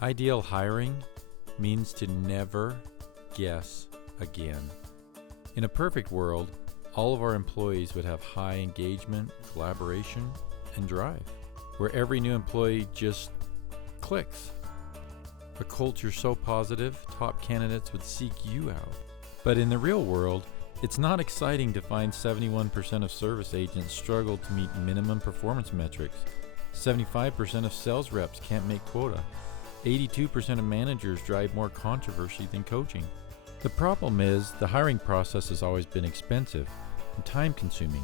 Ideal hiring means to never guess again. In a perfect world, all of our employees would have high engagement, collaboration, and drive, where every new employee just clicks. A culture so positive, top candidates would seek you out. But in the real world, it's not exciting to find 71% of service agents struggle to meet minimum performance metrics. 75% of sales reps can't make quota. 82% of managers drive more controversy than coaching. The problem is the hiring process has always been expensive and time-consuming,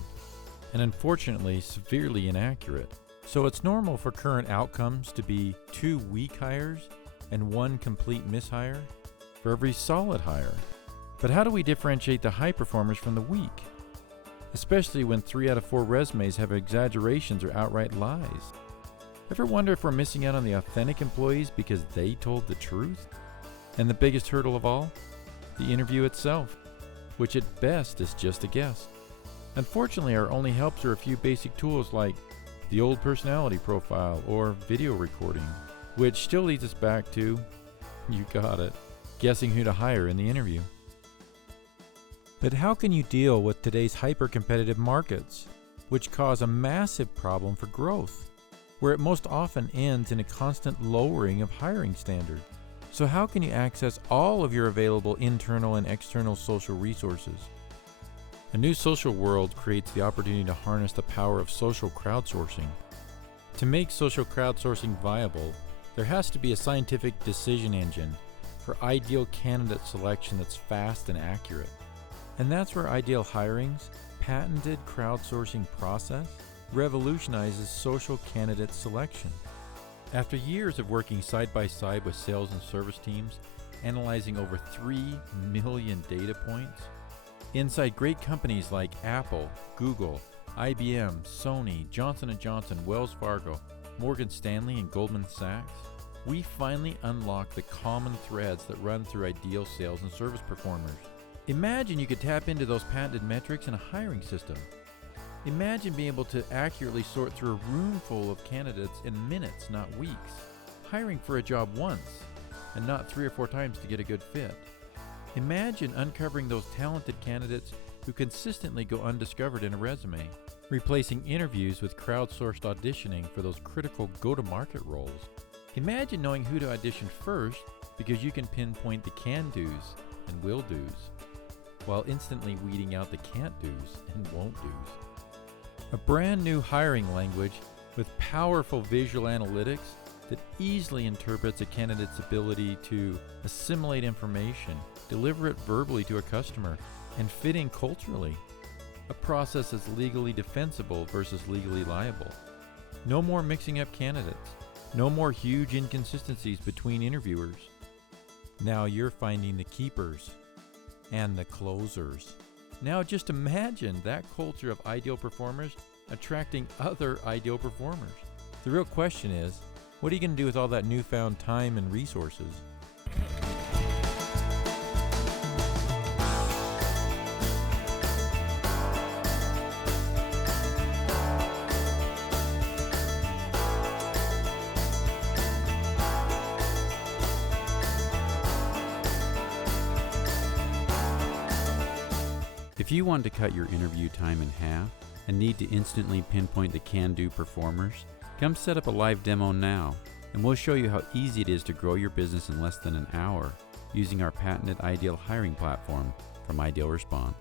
and unfortunately severely inaccurate. So it's normal for current outcomes to be 2 weak hires and 1 complete mishire for every solid hire. But how do we differentiate the high performers from the weak? Especially when 3 out of 4 resumes have exaggerations or outright lies. Ever wonder if we're missing out on the authentic employees because they told the truth? And the biggest hurdle of all? The interview itself, which at best is just a guess. Unfortunately, our only helps are a few basic tools like the old personality profile or video recording, which still leads us back to, you got it, guessing who to hire in the interview. But how can you deal with today's hyper-competitive markets, which cause a massive problem for growth, where it most often ends in a constant lowering of hiring standards? So how can you access all of your available internal and external social resources? A new social world creates the opportunity to harness the power of social crowdsourcing. To make social crowdsourcing viable, there has to be a scientific decision engine for ideal candidate selection that's fast and accurate. And that's where Ideal Hiring's patented crowdsourcing process revolutionizes social candidate selection. After years of working side by side with sales and service teams, analyzing over 3 million data points, inside great companies like Apple, Google, IBM, Sony, Johnson & Johnson, Wells Fargo, Morgan Stanley, and Goldman Sachs, we finally unlock the common threads that run through Ideal sales and service performers. Imagine you could tap into those patented metrics in a hiring system. Imagine being able to accurately sort through a room full of candidates in minutes, not weeks. Hiring for a job once, and not 3 or 4 times to get a good fit. Imagine uncovering those talented candidates who consistently go undiscovered in a resume, replacing interviews with crowdsourced auditioning for those critical go-to-market roles. Imagine knowing who to audition first because you can pinpoint the can-dos and will-dos, while instantly weeding out the can't-dos and won't-dos. A brand new hiring language with powerful visual analytics that easily interprets a candidate's ability to assimilate information, deliver it verbally to a customer, and fit in culturally. A process that's legally defensible versus legally liable. No more mixing up candidates. No more huge inconsistencies between interviewers. Now you're finding the keepers and the closers. Now just imagine that culture of ideal performers attracting other ideal performers. The real question is, what are you going to do with all that newfound time and resources? If you want to cut your interview time in half and need to instantly pinpoint the can-do performers, come set up a live demo now, and we'll show you how easy it is to grow your business in less than an hour using our patented Ideal hiring platform from Ideal Respond.